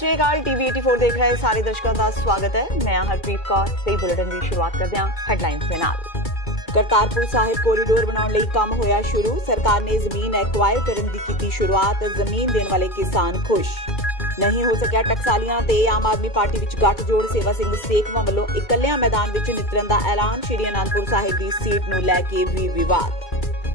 श्री अकाल टीवी 84 देख रहे सारे दर्शकों का स्वागत है। मैं हरप्रीत कौर ते बुलेटिन की शुरुआत करते हैं हेडलाइंस के नाल। करतारपुर साहिब कोरीडोर बनाने लई काम होया शुरू। सरकार ने जमीन एक्वायर करने की कीती शुरुआत। जमीन देने वाले किसान खुश। नहीं हो सकिया टकसालियां ते आम आदमी पार्टी विच गठजोड़। सेवा सिंह सेखवा वल्लों इकल्लियां मैदान विच नितरन दा ऐलान। श्री आनंदपुर साहिब दी सीट नूं लैके भी विवाद।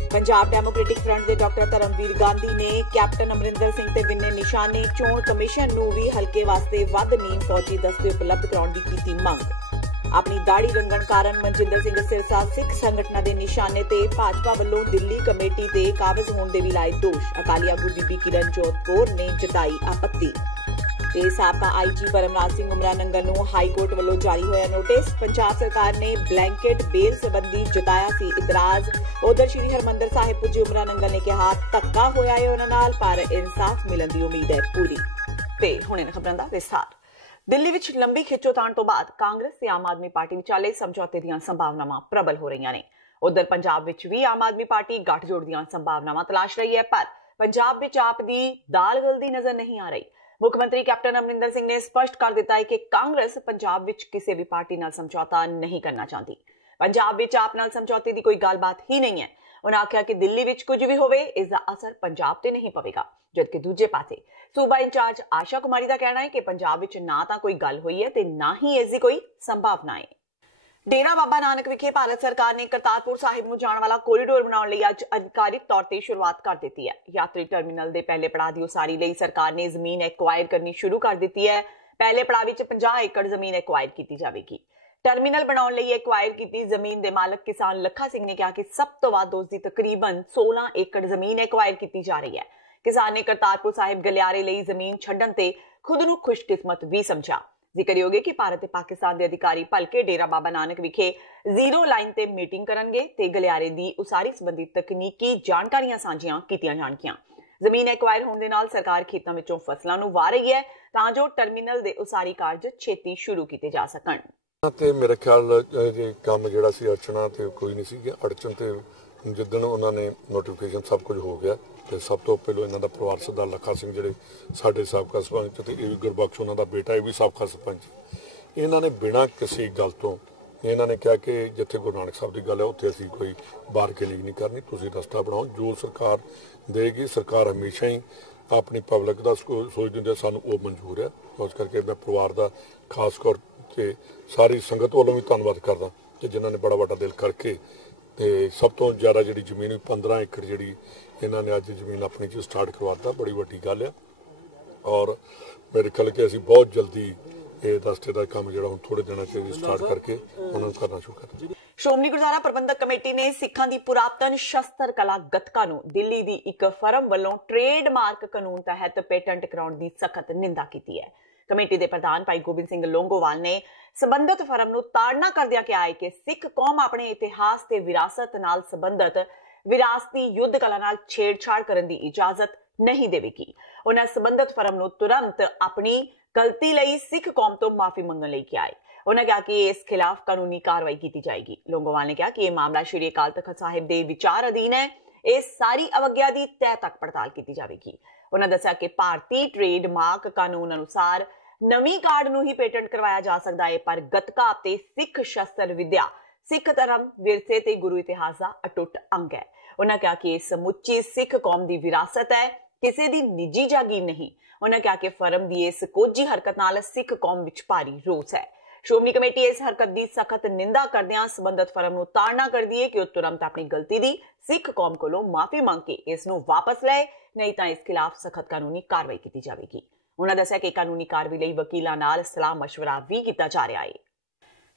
पंजाब डेमोक्रेटिक फ्रंट के डॉक्टर धर्मवीर गांधी ने कैप्टन अमरिंदर सिंह ते विन्ने निशाने। चोण कमिशन नूं भी हल्के वास्ते वध नीम फौजी दस्ते उपलब्ध कराउण दी कीती मंग। अपनी दाढ़ी रंगण कारण मनजिंदर सिंह सिरसा सिख संगठन के निशाने ते भाजपा वल्लों दिल्ली कमेटी ते काबिज होने दे भी लाए दोष। अकाली आगू बीबी किरणजोत कौर ने जताई आपत्ति। साबका आईजी परमराज सिंह उमरा नंगल नूं हाईकोर्ट वल्लों जारी होया नोटिस। पंजाब सरकार ने ब्लैंकेट बेल संबंधी जताया सी इतराज। उधर श्री हरमंदर साहिब पुजे उमरा नंगल ने कहा धक्का होया है उन्हां नाल पर इंसाफ मिलण दी उम्मीद है पूरी। ते हुणे खबरां दा विस्तार। दिल्ली विच लंबी खिच्चोताण तो बाद कांग्रेस ते आम आदमी पार्टी विचाले समझौते दीआं संभावनावां प्रबल हो रहीआं ने। उधर पंजाब विच भी आम आदमी पार्टी गठजोड़ दीआं संभावनावां तलाश रही है, पर पंजाब विच आप दी दाल गलदी नजर नहीं आ रही। मुख्यमंत्री कैप्टन अमरिंदर सिंह ने स्पष्ट कर दिता है कि कांग्रेस पंजाब विच किसी भी पार्टी नाल समझौता नहीं करना चाहती। पंजाब विच आप नाल समझौते की कोई गलबात ही नहीं है। उन्होंने आख्या कि दिल्ली विच कुछ भी होवे इसका असर पंजाब ते नहीं पवेगा। जबकि दूजे पासे सूबा इंचार्ज आशा कुमारी का कहना है कि पंजाब विच ना तां कोई गल हुई है ते ना ही इसकी कोई संभावना है। डेरा बाबा नानक विखे भारत सरकार ने करतारपुर साहिब नूं जाण वाला कोरीडोर बनाउण लई अज अधिकारिक तौर ते शुरुआत कर दी है। यात्री टर्मिनल के पहले पड़ाव की उसारी लई सरकार ने जमीन एक्वायर करनी शुरू कर दी है। पहले पड़ाव विच 50 एकड़ जमीन एक्वायर की जाएगी। टर्मिनल बनाउण लई एक्वायर की जमीन के मालक किसान लखा सिंह ने कहा कि सब तो वध उसकी तकरीबन 16 एकड़ जमीन एक्वायर की जा रही है। किसान ने करतारपुर साहिब गलियारे लई जमीन छड्डण ते खुद नूं खुशकिस्मत भी समझा। जिक्रयोग कि भारत ते पाकिस्तान के अधिकारी भलके डेरा बाबा नानक विखे जीरो लाइन ते मीटिंग करनगे ते गलियारे दी उसारी संबंधी तकनीकी जानकारियां साझियां कीतियां जाणगियां। जमीन एक्वायर होने दे नाल सरकार खेतां विचों फसलां नूं वाह रही है तां जो टर्मिनल दे उसारी कार्ज छेती शुरू कीते जा सकण। ते मेरे ख्याल काम जिहड़ा सी अड़चना ते कोई नहीं सी। अड़चन ते जिद्दण उन्होंने नोटिफिकेशन सब कुछ हो गया तो सब तो पहले इन्हों का परिवार सरदार लखा सिंह जोड़े साढ़े साबका सरपंच तो ये भी गुरबख्श उन्हों का बेटा ये भी साबका सरपंच। इन्होंने बिना किसी गल तो इन्होंने कहा कि जिथे गुरु नानक साहब की गल है उत्थे असीं कोई बारगेनिंग नहीं करनी, तुसीं रस्ता बनाओ जो सरकार देगी। सरकार हमेशा ही अपनी पब्लिक का सोचती होंदी है सानूं वो मंजूर है। उस करके मैं परिवार का खास तौर पर सारी संगत वालों भी धन्नवाद करदा कि जिन्होंने बड़ा वड्डा दिल करके ते सब तो ज़्यादा जी जमीन 15 एकड़ जी इन्होंने अज जमीन अपनी च स्टार्ट करवाता, बड़ी वड्डी गल है। और मेरे ख्याल कि असीं बहुत जल्दी ये रस्ते का काम जो हम थोड़े दिनों से स्टार्ट करके उन्होंने करना शुरू कर। श्रोमणी गुरुद्वारा प्रबंधक कमेटी ने सिखां दी पुरातन शस्त्र कला गतका नूं दिल्ली दी एक फर्म वल्लों ट्रेडमार्क कानून तहत पेटेंट कराउण दी सख्त निंदा कीती है। कमेटी के प्रधान भाई गोबिंद सिंह लोंगोवाल ने संबंधित फर्म नूं ताड़ना करदिआं कहा है कि सिख कौम अपने इतिहास ते विरासत नाल संबंधित विरासती युद्ध कला नाल छेड़छाड़ करने की इजाजत नहीं देवेगी। उन्हें संबंधित फर्म नूं तुरंत अपनी गलती लई सिख कौम तो माफी मंगण लई कहा है। उन्हें कहा कि इस खिलाफ कानूनी कार्रवाई की जाएगी। लोंगोवाल ने कहा कि यह मामला श्री अकाल तख्त साहिब के विचार अधीन है। इस सारी अवज्ञा की तय तक पड़ताल की जाएगी। उन्होंने दस्सिया कि भारतीय ट्रेडमार्क कानून अनुसार नवी कार्ड नूं ही पेटेंट करवाया जा सकता है, पर गतका ते सिख शस्त्र विद्या सिख धर्म विरसे ते गुरु इतिहास का अटुट अंग है। उन्होंने कहा कि समुची सिख कौम की विरासत है, किसी की निजी जागीर नहीं। उन्होंने कहा कि फर्म की इस कोझी हरकत नाल सिख कौम विच भारी रोस है। श्रोमणी कमेटी इस हरकत की सख्त निंदा करदिआं संबंधित फर्म नूं ताड़ना करदी है कि वह तुरंत अपनी गलती की सिख कौम कोलों माफी मंग के इस नूं वापस ले, नहीं तो इस खिलाफ सख्त कानूनी कार्रवाई की जाएगी। उन्होंने दस्सिया कि कानूनी कार्रवाई लई वकीलां नाल सलाह मशवरा भी किया जा रहा है।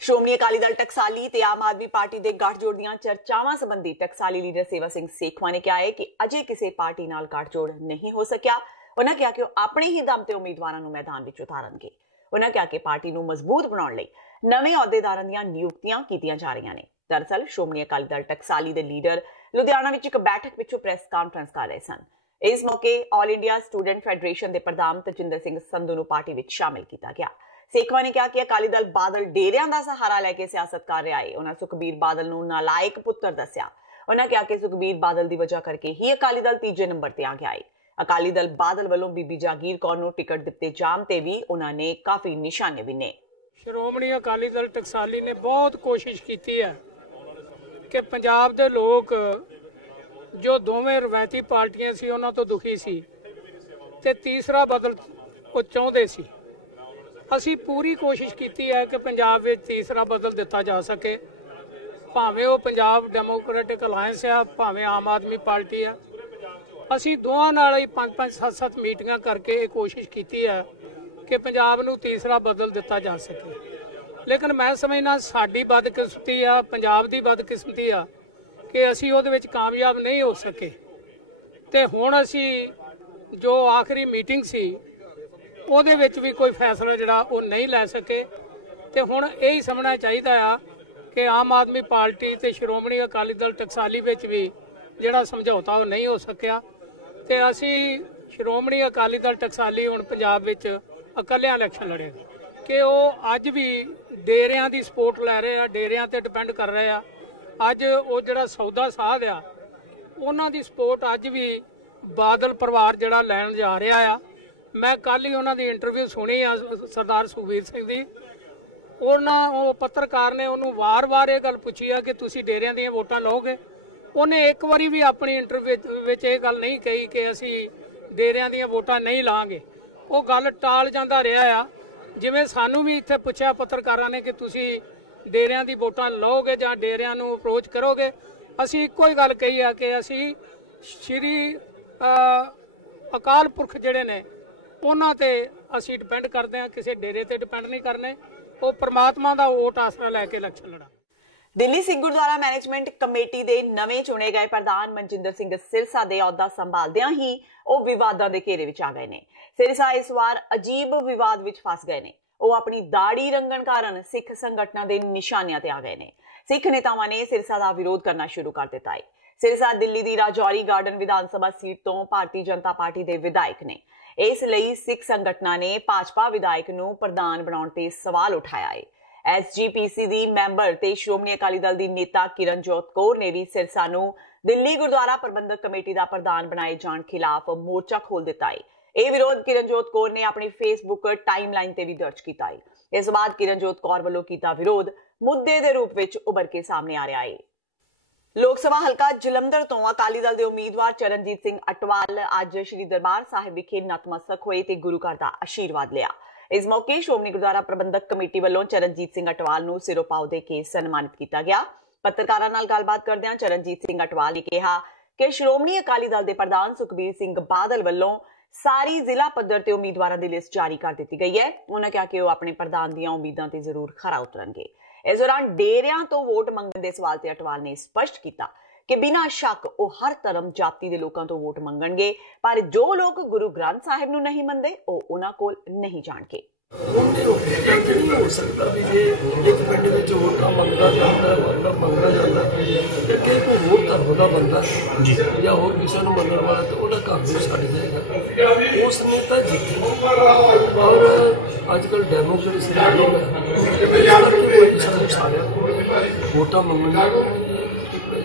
श्रोमणी अकाली दल टकसाली ते आम आदमी पार्टी के गठजोड़ दीआं चर्चावां संबंधी टकसाली लीडर सेवा सिंह सेखवा ने कहा है कि अजे किसी पार्टी नाल गठजोड़ नहीं हो सकिया। उन्होंने कहा कि वह अपने ही दम ते उम्मीदवारां नूं मैदान विच उतारनगे। उन्होंने कहा कि पार्टी नूं मजबूत बनाउण लई नवे अहुदेदारां दीआं नियुक्तियां कीतियां जा रहीआं ने। दरअसल श्रोमणी अकाली दल टकसाली के लीडर लुधियाना विच एक बैठक पिछों प्रेस कानफ्रेंस कर रहे सन। इस मौके ऑल इंडिया स्टूडेंट फैडरेशन के प्रधान तजिंदर सिंह संधू नूं पार्टी विच शामिल किया गया। सेखवा ने कहा कि अकाली दल बादल डेरियां दा सहारा लैके सियासत कर रहा है। उन्होंने सुखबीर बादल नूं नालायक पुत्र दस्सिया। उन्होंने कहा कि सुखबीर बादल की वजह करके ही अकाली दल तीजे नंबर ते आ गया है। ਅਕਾਲੀ ਦਲ ਬਾਦਲ ਵੱਲੋਂ ਬੀਬੀ ਜਾਗੀਰ ਕੌਰ ਨੂੰ ਟਿਕਟ ਦਿੱਤੇ ਜਾਣ ਤੇ ਵੀ ਉਹਨਾਂ ਨੇ ਕਾਫੀ ਨਿਸ਼ਾਨੇ ਵੀ ਨੇ। ਸ਼੍ਰੋਮਣੀ ਅਕਾਲੀ ਦਲ ਟਕਸਾਲੀ ਨੇ ਬਹੁਤ ਕੋਸ਼ਿਸ਼ ਕੀਤੀ ਹੈ ਕਿ ਪੰਜਾਬ ਦੇ ਲੋਕ ਜੋ ਦੋਵੇਂ ਰਵਾਇਤੀ ਪਾਰਟੀਆਂ ਸੀ ਉਹਨਾਂ ਤੋਂ ਦੁਖੀ ਸੀ ਤੇ ਤੀਸਰਾ ਬਦਲ ਉਹ ਚਾਹੁੰਦੇ ਸੀ। ਅਸੀਂ ਪੂਰੀ ਕੋਸ਼ਿਸ਼ ਕੀਤੀ ਹੈ ਕਿ ਪੰਜਾਬ ਵਿੱਚ ਤੀਸਰਾ ਬਦਲ ਦਿੱਤਾ ਜਾ ਸਕੇ, ਭਾਵੇਂ ਉਹ ਪੰਜਾਬ ਡੈਮੋਕ੍ਰੈਟਿਕ ਅਲਾਇੰਸ ਆ, ਭਾਵੇਂ ਆਮ ਆਦਮੀ ਪਾਰਟੀ ਆ। ਅਸੀਂ ਦੋਵਾਂ ਨਾਲ ਹੀ 5-5 7-7 ਮੀਟਿੰਗਾਂ ਕਰਕੇ ਇਹ ਕੋਸ਼ਿਸ਼ ਕੀਤੀ ਹੈ ਕਿ ਪੰਜਾਬ ਨੂੰ ਤੀਸਰਾ ਬਦਲ ਦਿੱਤਾ ਜਾ ਸਕੇ। ਲੇਕਿਨ ਮੈਂ ਸਮਝਦਾ ਸਾਡੀ ਬਦਕਿਸਮਤੀ ਆ, ਪੰਜਾਬ ਦੀ ਬਦਕਿਸਮਤੀ ਆ ਕਿ ਅਸੀਂ ਉਹਦੇ ਵਿੱਚ ਕਾਮਯਾਬ ਨਹੀਂ ਹੋ ਸਕੇ। ਤੇ ਹੁਣ ਅਸੀਂ ਜੋ ਆਖਰੀ ਮੀਟਿੰਗ ਸੀ ਉਹਦੇ ਵਿੱਚ ਵੀ ਕੋਈ ਫੈਸਲਾ ਜਿਹੜਾ ਉਹ ਨਹੀਂ ਲੈ ਸਕੇ। ਤੇ ਹੁਣ ਇਹੀ ਸਮਝਣਾ ਚਾਹੀਦਾ ਆ ਕਿ ਆਮ ਆਦਮੀ ਪਾਰਟੀ ਤੇ ਸ਼੍ਰੋਮਣੀ ਅਕਾਲੀ ਦਲ ਟਕਸਾਲੀ ਵਿੱਚ ਵੀ ਜਿਹੜਾ ਸਮਝੌਤਾ ਉਹ ਨਹੀਂ ਹੋ ਸਕਿਆ। ਤੇ ਅਸੀਂ ਸ਼੍ਰੋਮਣੀ ਅਕਾਲੀ ਦਲ ਟਕਸਾਲੀ ਹੁਣ ਪੰਜਾਬ ਵਿੱਚ ਇਕੱਲਿਆਂ ਇਲੈਕਸ਼ਨ ਲੜੇਗਾ ਕਿ ਉਹ ਅੱਜ ਵੀ ਡੇਰਿਆਂ ਦੀ ਸਪੋਰਟ ਲੈ ਰਹੇ ਆ, ਡੇਰਿਆਂ ਤੇ ਡਿਪੈਂਡ ਕਰ ਰਹੇ ਆ। ਅੱਜ ਉਹ ਜਿਹੜਾ ਸੌਦਾ ਸਾਧ ਆ ਉਹਨਾਂ ਦੀ ਸਪੋਰਟ ਅੱਜ ਵੀ ਬਾਦਲ ਪਰਿਵਾਰ ਜਿਹੜਾ ਲੈਣ ਜਾ ਰਿਹਾ ਆ। ਮੈਂ ਕੱਲ ਹੀ ਉਹਨਾਂ ਦੀ ਇੰਟਰਵਿਊ ਸੁਣੀ ਆ ਸਰਦਾਰ ਸੁਖਬੀਰ ਸਿੰਘ ਦੀ। ਉਹ ਪੱਤਰਕਾਰ ਨੇ ਉਹਨੂੰ ਵਾਰ-ਵਾਰ ਇਹ ਗੱਲ ਪੁੱਛੀ ਆ ਕਿ ਤੁਸੀਂ ਡੇਰਿਆਂ ਦੀਆਂ ਵੋਟਾਂ ਲਓਗੇ। ਉਹਨੇ ਇੱਕ ਵਾਰੀ ਵੀ ਆਪਣੀ ਇੰਟਰਵਿਊ ਵਿੱਚ ਇਹ ਗੱਲ ਨਹੀਂ ਕਹੀ ਕਿ ਅਸੀਂ ਡੇਰਿਆਂ ਦੀਆਂ ਵੋਟਾਂ ਨਹੀਂ ਲਾਂਗੇ। ਉਹ ਗੱਲ ਟਾਲ ਜਾਂਦਾ ਰਿਹਾ ਆ। ਜਿਵੇਂ ਸਾਨੂੰ ਵੀ ਇੱਥੇ ਪੁੱਛਿਆ ਪੱਤਰਕਾਰਾਂ ਨੇ ਕਿ ਤੁਸੀਂ ਡੇਰਿਆਂ ਦੀ ਵੋਟਾਂ ਲਓਗੇ ਜਾਂ ਡੇਰਿਆਂ ਨੂੰ ਅਪਰੋਚ ਕਰੋਗੇ, ਅਸੀਂ ਇੱਕੋ ਹੀ ਗੱਲ ਕਹੀ ਆ ਕਿ ਅਸੀਂ ਸ਼੍ਰੀ ਅਕਾਲ ਪੁਰਖ ਜਿਹੜੇ ਨੇ ਉਹਨਾਂ ਤੇ ਅਸੀਂ ਡਿਪੈਂਡ ਕਰਦੇ ਹਾਂ, ਕਿਸੇ ਡੇਰੇ ਤੇ ਡਿਪੈਂਡ ਨਹੀਂ ਕਰਨੇ। ਉਹ ਪ੍ਰਮਾਤਮਾ ਦਾ ਵੋਟ ਆਸਰਾ ਲੈ ਕੇ election ਲੜਾ। Delhi Sikh Gurdwara management committee ਦੇ ਨਵੇਂ ਚੁਣੇ ਗਏ ਪ੍ਰਧਾਨ ਮਨਜਿੰਦਰ ਸਿੰਘ ਸਿਰਸਾ ਦੇ ਅਹੁਦਾ ਸੰਭਾਲਦਿਆਂ ਹੀ ਉਹ ਵਿਵਾਦਾਂ ਦੇ ਘੇਰੇ ਵਿੱਚ ਆ ਗਏ ਨੇ। ਸਿਰਸਾ ਇਸ ਵਾਰ ਅਜੀਬ ਵਿਵਾਦ ਵਿੱਚ ਫਸ ਗਏ ਨੇ। ਉਹ ਆਪਣੀ ਦਾੜੀ ਰੰਗਣ ਕਾਰਨ ਸਿੱਖ ਸੰਗਠਨਾਂ ਦੇ ਨਿਸ਼ਾਨਿਆਂ ਤੇ ਆ ਗਏ ਨੇ। ਸਿੱਖ ਨੇਤਾਵਾਂ ਨੇ ਸਿਰਸਾ ਦਾ ਵਿਰੋਧ ਕਰਨਾ ਸ਼ੁਰੂ ਕਰ ਦਿੱਤਾ ਹੈ। ਸਿਰਸਾ ਦਿੱਲੀ ਦੀ ਰਾਜੌਰੀ ਗਾਰਡਨ ਵਿਧਾਨ ਸਭਾ ਸੀਟ ਤੋਂ ਭਾਰਤੀ ਜਨਤਾ ਪਾਰਟੀ ਦੇ ਵਿਧਾਇਕ ਨੇ। ਇਸ ਲਈ ਸਿੱਖ ਸੰਗਠਨਾਂ ਨੇ ਭਾਜਪਾ ਵਿਧਾਇਕ ਨੂੰ ਪ੍ਰਧਾਨ ਬਣਾਉਣ ਤੇ ਸਵਾਲ ਉਠਾਇਆ ਹੈ। SGPC ਦੀ ਮੈਂਬਰ ਤੇ ਸ਼੍ਰੋਮਣੀ ਅਕਾਲੀ ਦਲ ਦੀ ਨੇਤਾ ਕਿਰਨਜੋਤ ਕੌਰ ਨੇ ਵੀ ਸਿਰਸਾ ਨੂੰ ਦਿੱਲੀ ਗੁਰਦੁਆਰਾ ਪ੍ਰਬੰਧਕ ਕਮੇਟੀ ਦਾ ਪ੍ਰਧਾਨ ਬਣਾਏ ਜਾਣ ਖਿਲਾਫ ਮੋਰਚਾ ਖੋਲ ਦਿੱਤਾ ਹੈ। ਇਹ ਵਿਰੋਧ ਕਿਰਨਜੋਤ ਕੌਰ ਨੇ ਆਪਣੀ ਫੇਸਬੁੱਕ ਟਾਈਮਲਾਈਨ ਤੇ ਵੀ ਦਰਜ ਕੀਤਾ ਹੈ। ਇਸ ਤੋਂ ਬਾਅਦ ਕਿਰਨਜੋਤ ਕੌਰ ਵੱਲੋਂ ਕੀਤਾ ਵਿਰੋਧ ਮੁੱਦੇ ਦੇ ਰੂਪ ਵਿੱਚ ਉੱਭਰ ਕੇ ਸਾਹਮਣੇ ਆ ਰਿਹਾ ਹੈ। ਲੋਕ ਸਭਾ ਹਲਕਾ ਜਲੰਧਰ ਤੋਂ ਅਕਾਲੀ ਦਲ ਦੇ ਉਮੀਦਵਾਰ ਚਰਨਜੀਤ ਸਿੰਘ ਅਟਵਾਲ ਅੱਜ ਸ਼੍ਰੀ ਦਰਬਾਰ ਸਾਹਿਬ ਵਿਖੇ ਨਤਮਸਤਕ ਹੋਏ ਤੇ ਗੁਰੂ ਘਰ ਦਾ ਆਸ਼ੀਰਵਾਦ ਲਿਆ। ਇਸ ਮੌਕੇ ਸ਼੍ਰੋਮਣੀ ਗੁਰਦੁਆਰਾ ਪ੍ਰਬੰਧਕ ਕਮੇਟੀ ਵੱਲੋਂ ਚਰਨਜੀਤ ਸਿੰਘ ਅਟਵਾਲ ਨੂੰ ਸਿਰੋਪਾਓ ਦੇ ਕੇ ਸਨਮਾਨਿਤ ਕੀਤਾ ਗਿਆ। ਪੱਤਰਕਾਰਾਂ ਨਾਲ ਗੱਲਬਾਤ ਕਰਦਿਆਂ ਚਰਨਜੀਤ ਸਿੰਘ ਅਟਵਾਲ ਨੇ ਕਿਹਾ ਕਿ ਸ਼੍ਰੋਮਣੀ ਅਕਾਲੀ ਦਲ ਦੇ ਪ੍ਰਧਾਨ ਸੁਖਬੀਰ ਸਿੰਘ ਬਾਦਲ ਵੱਲੋਂ ਸਾਰੀ ਜ਼ਿਲ੍ਹਾ ਪੱਧਰ ਤੇ ਉਮੀਦਵਾਰਾਂ ਦੀ ਲਿਸਟ ਜਾਰੀ ਕਰ ਦਿੱਤੀ ਗਈ ਹੈ। ਉਹਨਾਂ ਕਿਹਾ ਕਿ ਉਹ ਆਪਣੇ ਪ੍ਰਧਾਨ ਦੀਆਂ ਉਮੀਦਾਂ ਤੇ ਜ਼ਰੂਰ ਖਰਾ ਉਤਰਨਗੇ। ਇਸ ਦੌਰਾਨ ਡੇਰਿਆਂ ਤੋਂ ਵੋਟ ਮੰਗਣ ਦੇ ਸਵਾਲ ਤੇ ਅਟਵਾਲ ਨੇ ਸਪਸ਼ਟ ਕੀਤਾ ਕਿ ਬਿਨਾਂ ਸ਼ੱਕ ਉਹ ਹਰ ਧਰਮ ਜਾਤੀ ਦੇ ਲੋਕਾਂ ਤੋਂ ਵੋਟ ਮੰਗਣਗੇ, ਪਰ ਜੋ ਲੋਕ ਗੁਰੂ ਗ੍ਰੰਥ ਸਾਹਿਬ ਨੂੰ ਨਹੀਂ ਮੰਨਦੇ ਉਹ ਉਹਨਾਂ ਕੋਲ ਨਹੀਂ ਜਾਣਗੇ। ਹੋ ਸਕਦਾ ਵੀ ਜੇ ਇੱਕ ਪਿੰਡ ਵਿੱਚ ਵੋਟਾਂ ਮੰਗਦਾ ਜਾਂਦਾ ਤੇ ਕਿ ਕੋਈ ਹੋਰ ਧਰਮ ਦਾ ਬੰਦਾ ਜਾਂ ਹੋਰ ਕਿਸੇ ਨੂੰ ਮੰਨਣ ਵਾਲਾ ਤਾਂ ਉਹਦਾ ਘਰ ਵੀ ਛੱਡ ਜਾਏਗਾ। ਉਸ ਨੇ ਤਾਂ ਜਿੱਤਣਾ। ਅੱਜ ਕੱਲ੍ਹ ਡੈਮੋਕ੍ਰੇਸੀ ਦਾ ਲੋਕ ਹੈ ਕੋਈ ਸਾਨੂੰ ਸਾਰਿਆਂ ਵੋਟਾਂ ਮੰਗਣ।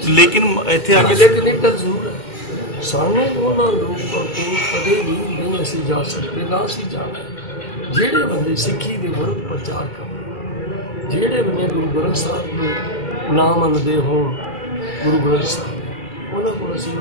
ਲੇਕਿਨ ਇੱਥੇ ਆ ਕੇ ਲੇਕਿਨ ਇੱਕ ਗੱਲ ਜ਼ਰੂਰ ਹੈ, ਸਾਨੂੰ ਉਹਨਾਂ ਲੋਕਾਂ ਤੋਂ ਕਦੇ ਵੀ ਨਹੀਂ ਅਸੀਂ ਜਾ ਸਕਦੇ, ਨਾ ਅਸੀਂ ਜਾਣਾ। ਜਿਹੜੇ ਬੰਦੇ ਸਿੱਖੀ ਦੇ ਵਿਰੁੱਧ ਪ੍ਰਚਾਰ ਕਰਨ, ਜਿਹੜੇ ਬੰਦੇ ਗੁਰੂ ਗ੍ਰੰਥ ਸਾਹਿਬ ਨੂੰ ਨਾ ਮੰਨਦੇ ਹੋਣ, ਗੁਰੂ ਗ੍ਰੰਥ ਸਾਹਿਬ ਉਹਨਾਂ ਕੋਲ ਅਸੀਂ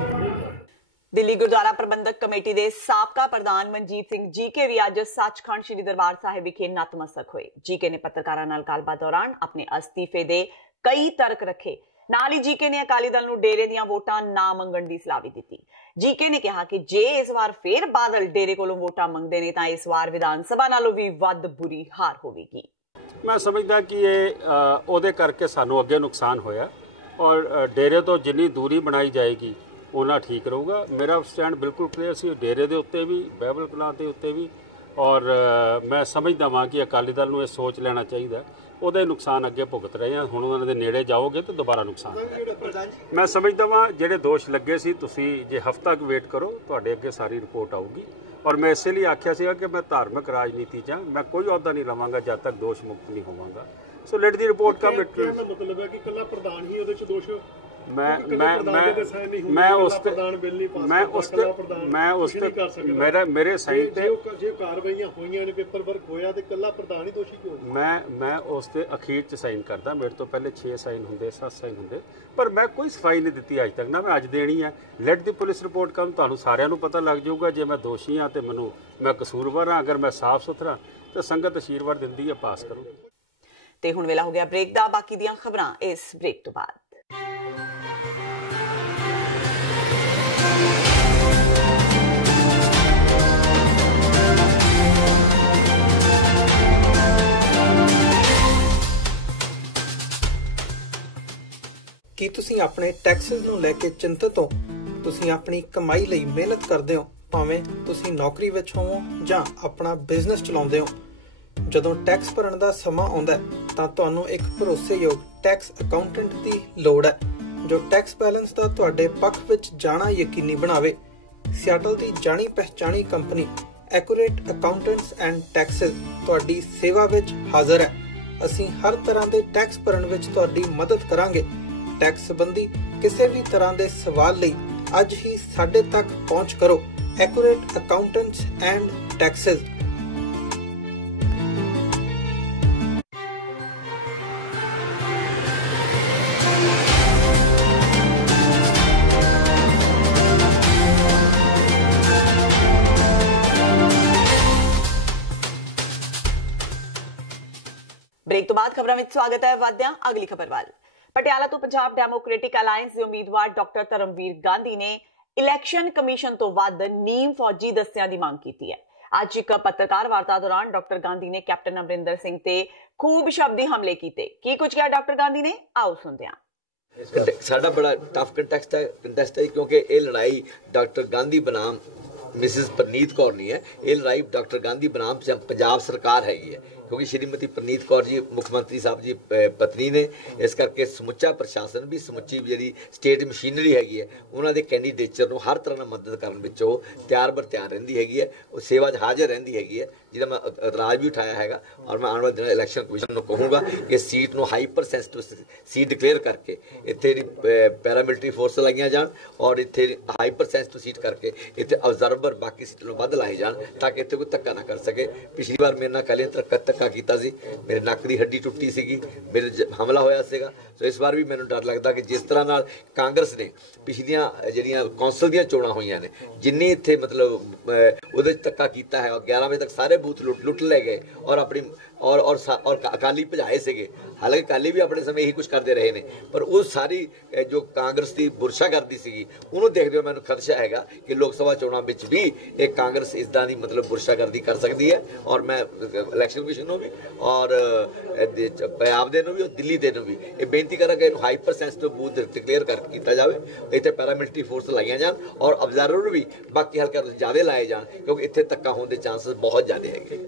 ਦਿੱਲੀ ਗੁਰਦੁਆਰਾ ਪ੍ਰਬੰਧਕ ਕਮੇਟੀ ਦੇ ਸਾਬਕਾ ਪ੍ਰਧਾਨ ਮਨਜੀਤ ਸਿੰਘ ਜੀਕੇ ਵੀ ਅੱਜ ਸੱਚਖੰਡ ਸ੍ਰੀ ਦਰਬਾਰ ਸਾਹਿਬ ਵਿਖੇ ਨਤਮਸਤਕ ਹੋਏ। ਜੀਕੇ ਨੇ ਪੱਤਰਕਾਰਾਂ ਨਾਲ ਗੱਲਬਾਤ ਦੌਰਾਨ ਆਪਣੇ ਅਸਤੀਫੇ ਦੇ ਕਈ ਤਰਕ ਰੱਖੇ। ਨਾਲ ਹੀ ਜੀਕੇ ਨੇ ਅਕਾਲੀ ਦਲ ਨੂੰ ਡੇਰੇ ਦੀਆਂ ਵੋਟਾਂ ਨਾ ਮੰਗਣ ਦੀ ਸਲਾਹ ਵੀ ਦਿੱਤੀ। ਜੀਕੇ ਨੇ ਕਿਹਾ ਕਿ ਜੇ ਇਸ ਵਾਰ ਫੇਰ ਬਾਦਲ ਡੇਰੇ ਕੋਲੋਂ ਵੋਟਾਂ ਮੰਗਦੇ ਨੇ ਤਾਂ ਇਸ ਵਾਰ ਵਿਧਾਨ ਸਭਾ ਨਾਲੋਂ ਵੀ ਵੱਧ ਬੁਰੀ ਹਾਰ ਹੋਵੇਗੀ। ਮੈਂ ਸਮਝਦਾ ਕਿ ਇਹ ਉਹਦੇ ਕਰਕੇ ਸਾਨੂੰ ਅੱਗੇ ਨੁਕਸਾਨ ਹੋਇਆ ਔਰ ਡੇਰੇ ਤੋਂ ਜਿੰਨੀ ਦੂਰੀ ਬਣਾਈ ਜਾਏਗੀ ਉਹਨਾਂ ਠੀਕ ਰਹੂਗਾ। ਮੇਰਾ ਸਟੈਂਡ ਬਿਲਕੁਲ ਕਲੀਅਰ ਸੀ, ਡੇਰੇ ਦੇ ਉੱਤੇ ਵੀ, ਬਾਈਬਲ ਕਲਾਂ ਦੇ ਉੱਤੇ ਵੀ। ਔਰ ਮੈਂ ਸਮਝਦਾ ਵਾਂ ਕਿ ਅਕਾਲੀ ਦਲ ਨੂੰ ਇਹ ਸੋਚ ਲੈਣਾ ਚਾਹੀਦਾ, ਉਹਦੇ ਨੁਕਸਾਨ ਅੱਗੇ ਭੁਗਤ ਰਹੇ ਹਾਂ। ਹੁਣ ਉਹਨਾਂ ਦੇ ਨੇੜੇ ਜਾਓਗੇ ਤਾਂ ਦੁਬਾਰਾ ਨੁਕਸਾਨ ਹੋਵੇਗਾ। ਮੈਂ ਸਮਝਦਾ ਵਾਂ ਜਿਹੜੇ ਦੋਸ਼ ਲੱਗੇ ਸੀ, ਤੁਸੀਂ ਜੇ ਹਫ਼ਤਾ ਕੁ ਵੇਟ ਕਰੋ, ਤੁਹਾਡੇ ਅੱਗੇ ਸਾਰੀ ਰਿਪੋਰਟ ਆਊਗੀ। ਔਰ ਮੈਂ ਇਸੇ ਲਈ ਆਖਿਆ ਸੀਗਾ ਕਿ ਮੈਂ ਧਾਰਮਿਕ ਰਾਜਨੀਤੀ 'ਚ ਮੈਂ ਕੋਈ ਅਹੁਦਾ ਨਹੀਂ ਲਵਾਂਗਾ ਜਦ ਤੱਕ ਦੋਸ਼ ਮੁਕਤ ਨਹੀਂ ਹੋਵਾਂਗਾ। ਸੋ light the report come. It ਮਤਲਬ ਹੈ ਕਿ ਇਕੱਲਾ ਪ੍ਰਧਾਨ ਹੀ ਉਹਦੇ 'ਚ ਦੋਸ਼ ਮੇਰੇ ਸਾਈਨ ਤੇ ਜੇ ਕਾਰਵਾਈਆਂ ਹੋਈਆਂ ਨੇ ਪੇਪਰ ਵਰਕ ਹੋਇਆ ਤੇ ਕੱਲਾ ਪ੍ਰਧਾਨ ਹੀ ਦੋਸ਼ੀ ਕਿਉਂ? ਮੈਂ ਉਸ ਤੇ ਅਖੀਰ ਚ ਸਾਈਨ ਕਰਦਾ। ਮੇਰੇ ਤੋਂ ਪਹਿਲੇ 6 ਸਾਈਨ ਹੁੰਦੇ, 7 ਸਾਈਨ ਹੁੰਦੇ, ਪਰ ਮੈਂ ਕੋਈ ਸਫਾਈ ਨਹੀਂ ਦਿੱਤੀ ਅੱਜ ਤੱਕ, ਨਾ ਮੈਂ ਅੱਜ ਦੇਣੀ ਹੈ। ਲੈਟ ਦੀ ਪੁਲਿਸ ਰਿਪੋਰਟ ਕਰਨ, ਤੁਹਾਨੂੰ ਸਾਰਿਆਂ ਨੂੰ ਪਤਾ ਲੱਗ ਜਾਊਗਾ। ਜੇ ਮੈਂ ਦੋਸ਼ੀ ਹਾਂ ਤੇ ਮੈਂ ਕਸੂਰਵਾਰ ਹਾਂ, ਅਗਰ ਮੈਂ ਸਾਫ਼ ਸੁਥਰਾ ਤਾਂ ਸੰਗਤ ਅਸ਼ੀਰਵਾਦ ਦਿੰਦੀ ਹੈ, ਪਾਸ ਕਰੋ। ਤੇ ਹੁਣ ਵੇਲਾ ਹੋ ਗਿਆ ਬ੍ਰੇਕ ਦਾ। ਬਾਕੀ ਦੀਆਂ ਖਬਰਾਂ ਇਸ ਬ੍ਰੇਕ ਤੋਂ ਬਾਅਦ। ਕੀ ਤੁਸੀਂ ਆਪਣੇ ਟੈਕਸਿਸ ਨੂੰ ਲੈ ਕੇ ਚਿੰਤਤ ਹੋ? ਤੁਸੀਂ ਆਪਣੀ ਕਮਾਈ ਲਈ ਮਿਹਨਤ ਕਰਦੇ ਹੋ, ਭਾਵੇਂ ਤੁਸੀਂ ਨੌਕਰੀ ਵਿੱਚ ਹੋਵੋ ਜਾਂ ਆਪਣਾ ਬਿਜ਼ਨਸ ਚਲਾਉਂਦੇ ਹੋ। ਜਦੋਂ ਟੈਕਸ ਭਰਨ ਦਾ ਸਮਾਂ ਆਉਂਦਾ ਤਾਂ ਤੁਹਾਨੂੰ ਇੱਕ ਭਰੋਸੇਯੋਗ ਟੈਕਸ ਅਕਾਊਂਟੈਂਟ ਦੀ ਲੋੜ ਹੈ, ਜੋ ਟੈਕਸ ਬੈਲੈਂਸ ਦਾ ਤੁਹਾਡੇ ਪੱਖ ਵਿੱਚ ਜਾਣਾ ਯਕੀਨੀ ਬਣਾਵੇ। ਸਿਆਟਲ ਦੀ ਜਾਣੀ ਪਛਾਣੀ ਕੰਪਨੀ ਐਕੂਰੇਟ ਅਕਾਊਂਟੈਂਟਸ ਐਂਡ ਟੈਕਸਿਸ ਤੁਹਾਡੀ ਸੇਵਾ ਵਿੱਚ ਹਾਜ਼ਰ ਹੈ। ਅਸੀਂ ਹਰ ਤਰ੍ਹਾਂ ਦੇ ਟੈਕਸ ਭਰਨ ਵਿੱਚ ਤੁਹਾਡੀ ਮਦਦ ਕਰਾਂਗੇ। ਟੈਕਸ ਸੰਬੰਧੀ ਕਿਸੇ ਵੀ ਤਰ੍ਹਾਂ ਦੇ ਸਵਾਲ ਲਈ ਅੱਜ ਹੀ ਸਾਡੇ ਤੱਕ ਪਹੁੰਚ ਕਰੋ। Accurate accountants and taxes. Break ਤੋਂ ਬਾਅਦ ਖਬਰਾਂ ਵਿੱਚ ਸਵਾਗਤ ਹੈ। ਵਧਦਿਆਂ ਅਗਲੀ ਖਬਰ ਵੱਲ। ਪਟਿਆਲਾ ਤੋਂ ਪੰਜਾਬ ਡੈਮੋਕ੍ਰੈਟਿਕ ਅਲਾਇੰਸ ਦੇ ਉਮੀਦਵਾਰ ਡਾਕਟਰ ਧਰਮਵੀਰ ਗਾਂਧੀ ਨੇ ਇਲੈਕਸ਼ਨ ਕਮਿਸ਼ਨ ਤੋਂ ਵੱਧ ਨੀਮ ਫੌਜੀ ਦਸਤਿਆਂ ਦੀ ਮੰਗ ਕੀਤੀ ਹੈ। ਅੱਜ ਇੱਕ ਪੱਤਰਕਾਰ ਵਾਰਤਾ ਦੌਰਾਨ ਡਾਕਟਰ ਗਾਂਧੀ ਨੇ ਕੈਪਟਨ ਅਮਰਿੰਦਰ ਸਿੰਘ ਤੇ ਖੂਬ ਸ਼ਬਦੀ ਹਮਲੇ ਕੀਤੇ। ਕੀ ਕੁਝ ਕਿਹਾ ਡਾਕਟਰ ਗਾਂਧੀ ਨੇ, ਆਓ ਸੁਣਦੇ ਹਾਂ। ਸਾਡਾ ਬੜਾ ਟਫ ਕੰਟੈਸਟ ਹੈ ਕਿਉਂਕਿ ਇਹ ਲੜਾਈ ਡਾਕਟਰ ਗਾਂਧੀ ਬਨਾਮ ਮਿਸਿਸ ਪ੍ਰਨੀਤ ਕੌਰ ਨਹੀਂ ਹੈ, ਇਹ ਲੜਾਈ ਡਾਕਟਰ ਗਾਂਧੀ ਬਨਾਮ ਪੰਜਾਬ ਸਰਕਾਰ ਹੈਗੀ ਹੈ, ਕਿਉਂਕਿ ਸ਼੍ਰੀਮਤੀ ਪ੍ਰਨੀਤ ਕੌਰ ਜੀ ਮੁੱਖ ਮੰਤਰੀ ਸਾਹਿਬ ਜੀ ਪਤਨੀ ਨੇ। ਇਸ ਕਰਕੇ ਸਮੁੱਚਾ ਪ੍ਰਸ਼ਾਸਨ ਵੀ, ਸਮੁੱਚੀ ਜਿਹੜੀ ਸਟੇਟ ਮਸ਼ੀਨਰੀ ਹੈਗੀ ਹੈ, ਉਹਨਾਂ ਦੇ ਕੈਂਡੀਡੇਟਰ ਨੂੰ ਹਰ ਤਰ੍ਹਾਂ ਨਾਲ ਮਦਦ ਕਰਨ ਵਿੱਚ ਉਹ ਤਿਆਰ ਬਰ ਤਿਆਰ ਰਹਿੰਦੀ ਹੈਗੀ ਹੈ, ਉਹ ਸੇਵਾ 'ਚ ਹਾਜ਼ਰ ਰਹਿੰਦੀ ਹੈਗੀ ਹੈ, ਜਿਹਦਾ ਮੈਂ ਇਤਰਾਜ਼ ਵੀ ਉਠਾਇਆ ਹੈਗਾ। ਔਰ ਮੈਂ ਆਉਣ ਵਾਲੇ ਦਿਨਾਂ ਇਲੈਕਸ਼ਨ ਕਮਿਸ਼ਨ ਨੂੰ ਕਹੂੰਗਾ ਕਿ ਸੀਟ ਨੂੰ ਹਾਈਪਰ ਸੈਂਸਿਟਿਵ ਸੀਟ ਡਿਕਲੇਅਰ ਕਰਕੇ ਇੱਥੇ ਪੈਰਾਮਿਲਟਰੀ ਫੋਰਸ ਲਾਈਆਂ ਜਾਣ ਔਰ ਇੱਥੇ ਹਾਈਪਰ ਸੈਂਸਿਟਿਵ ਸੀਟ ਕਰਕੇ ਇੱਥੇ ਅਬਜ਼ਰਵਰ ਬਾਕੀ ਸੀਟ ਨੂੰ ਵੱਧ ਲਾਏ ਜਾਣ ਤਾਂ ਕਿ ਇੱਥੇ ਕੋਈ ਧੱਕਾ ਨਾ ਕਰ ਸਕੇ। ਪਿਛਲੀ ਵਾਰ ਮੇਰੇ ਨਾਲ ਕੱਲ੍ਹ ਧੱਕਾ ਕੀਤਾ ਸੀ, ਮੇਰੇ ਨੱਕ ਦੀ ਹੱਡੀ ਟੁੱਟੀ ਸੀਗੀ, ਮੇਰੇ ਹਮਲਾ ਹੋਇਆ ਸੀਗਾ। ਸੋ ਇਸ ਵਾਰ ਵੀ ਮੈਨੂੰ ਡਰ ਲੱਗਦਾ ਕਿ ਜਿਸ ਤਰ੍ਹਾਂ ਨਾਲ ਕਾਂਗਰਸ ਨੇ ਪਿਛਲੀਆਂ ਜਿਹੜੀਆਂ ਕੌਂਸਲ ਦੀਆਂ ਚੋਣਾਂ ਹੋਈਆਂ ਨੇ, ਜਿੰਨੀ ਇੱਥੇ ਮਤਲਬ ਉਹਦੇ 'ਚ ਧੱਕਾ ਕੀਤਾ ਹੈ, 11 ਵਜੇ ਤੱਕ ਸਾਰੇ ਬੂਥ ਲੁੱਟ ਲੈ ਗਏ ਔਰ ਆਪਣੀ ਔਰ ਅਕਾਲੀ ਭਜਾਏ ਸੀਗੇ। ਹਾਲਾਂਕਿ ਅਕਾਲੀ ਵੀ ਆਪਣੇ ਸਮੇਂ ਇਹੀ ਕੁਝ ਕਰਦੇ ਰਹੇ ਨੇ, ਪਰ ਉਹ ਸਾਰੀ ਜੋ ਕਾਂਗਰਸ ਦੀ ਬੁਰਸ਼ਾਗਰਦੀ ਸੀਗੀ ਉਹਨੂੰ ਦੇਖਦੇ ਹੋਏ ਮੈਨੂੰ ਖਦਸ਼ਾ ਹੈਗਾ ਕਿ ਲੋਕ ਸਭਾ ਚੋਣਾਂ ਵਿੱਚ ਵੀ ਇਹ ਕਾਂਗਰਸ ਇਸਦਾ ਦੀ ਮਤਲਬ ਬੁਰਸ਼ਾਗਰਦੀ ਕਰ ਸਕਦੀ ਹੈ। ਔਰ ਮੈਂ ਇਲੈਕਸ਼ਨ ਕਮਿਸ਼ਨ ਨੂੰ ਵੀ ਔਰ ਪੰਜਾਬ ਦੇ ਨੂੰ ਵੀ ਔਰ ਦਿੱਲੀ ਦੇ ਨੂੰ ਵੀ ਇਹ ਬੇਨਤੀ ਕਰਾਂਗਾ ਇਹਨੂੰ ਹਾਈਪਰ ਸੈਂਸਿਟਿਵ ਬੂਥ ਡਿਕਲੇਅਰ ਕੀਤਾ ਜਾਵੇ, ਇੱਥੇ ਪੈਰਾਮਿਲਟਰੀ ਫੋਰਸ ਲਾਈਆਂ ਜਾਣ ਔਰ ਅਬਜ਼ਰਵਰ ਵੀ ਬਾਕੀ ਹਲਕਿਆਂ ਤੋਂ ਜ਼ਿਆਦਾ ਲਾਏ ਜਾਣ, ਕਿਉਂਕਿ ਇੱਥੇ ਧੱਕਾ ਹੋਣ ਦੇ ਚਾਂਸਸ ਬਹੁਤ ਜ਼ਿਆਦਾ ਹੈਗੇ।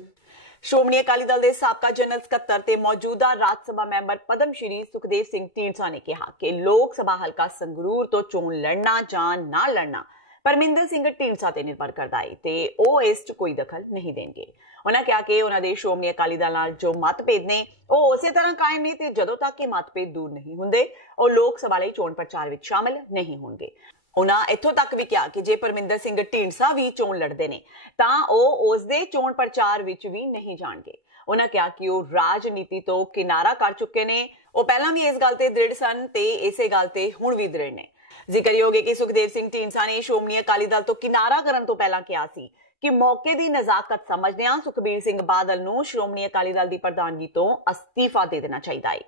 ਸ਼੍ਰੋਮਣੀ ਅਕਾਲੀ ਦਲ ਦੇ ਸਾਬਕਾ ਜਨਰਲ ਸਕੱਤਰ ਤੇ ਮੌਜੂਦਾ ਰਾਜ ਸਭਾ ਮੈਂਬਰ ਪਦਮ ਸ਼੍ਰੀ ਸੁਖਦੇਵ ਸਿੰਘ ਢੀਂਡਸਾ ਨੇ ਕਿਹਾ ਕਿ ਲੋਕ ਸਭਾ ਹਲਕਾ ਸੰਗਰੂਰ ਤੋਂ ਚੋਣ ਲੜਨਾ ਜਾਂ ਨਾ ਲੜਨਾ ਪਰਮਿੰਦਰ ਸਿੰਘ ਢੀਂਡਸਾ ਤੇ ਨਿਰਭਰ ਕਰਦਾ ਹੈ ਤੇ ਉਹ ਇਸ 'ਚ ਕੋਈ ਦਖਲ ਨਹੀਂ ਦੇਣਗੇ। ਉਹਨਾਂ ਕਿਹਾ ਕਿ ਉਹਨਾਂ ਦੇ ਸ਼੍ਰੋਮਣੀ ਅਕਾਲੀ ਦਲ ਨਾਲ ਜੋ ਮਤਭੇਦ ਨੇ ਉਹ ਉਸੇ ਤਰ੍ਹਾਂ ਕਾਇਮ ਨੇ ਤੇ ਜਦੋਂ ਤੱਕ ਇਹ ਮਤਭੇਦ ਦੂਰ ਨਹੀਂ ਹੁੰਦੇ ਉਹ ਲੋਕ ਸਭਾ ਲਈ ਚੋਣ ਪ੍ਰਚਾਰ ਵਿੱਚ ਸ਼ਾਮਲ ਨਹੀਂ ਹੋਣਗੇ। ਉਹਨਾਂ ਇੱਥੋਂ ਤੱਕ ਵੀ ਕਿਹਾ ਕਿ ਜੇ ਪਰਮਿੰਦਰ ਸਿੰਘ ਢੀਂਡਸਾ ਵੀ ਚੋਣ ਲੜਦੇ ਨੇ ਤਾਂ ਉਹ ਉਸ ਦੇ ਚੋਣ ਪ੍ਰਚਾਰ ਵਿੱਚ ਵੀ ਨਹੀਂ ਜਾਣਗੇ। ਉਹਨਾਂ ਕਿਹਾ ਕਿ ਉਹ ਰਾਜਨੀਤੀ ਤੋਂ ਕਿਨਾਰਾ ਕਰ ਚੁੱਕੇ ਨੇ। ਉਹ ਪਹਿਲਾਂ ਵੀ ਇਸ ਗੱਲ ਤੇ ਦ੍ਰਿੜ ਸਨ ਤੇ ਇਸੇ ਗੱਲ ਤੇ ਹੁਣ ਵੀ ਦ੍ਰਿੜ ਨੇ। ਜ਼ਿਕਰਯੋਗ ਹੈ ਕਿ ਸੁਖਦੇਵ ਸਿੰਘ ਢੀਂਡਸਾ ਨੇ ਸ਼੍ਰੋਮਣੀ ਅਕਾਲੀ ਦਲ ਤੋਂ ਕਿਨਾਰਾ ਕਰਨ ਤੋਂ ਪਹਿਲਾਂ ਕਿਹਾ ਸੀ ਕਿ ਮੌਕੇ ਦੀ ਨਜ਼ਾਕਤ ਸਮਝਦਿਆਂ ਸੁਖਬੀਰ ਸਿੰਘ ਬਾਦਲ ਨੂੰ ਸ਼੍ਰੋਮਣੀ ਅਕਾਲੀ ਦਲ ਦੀ ਪ੍ਰਧਾਨਗੀ ਤੋਂ ਅਸਤੀਫਾ ਦੇ ਦੇਣਾ ਚਾਹੀਦਾ ਹੈ।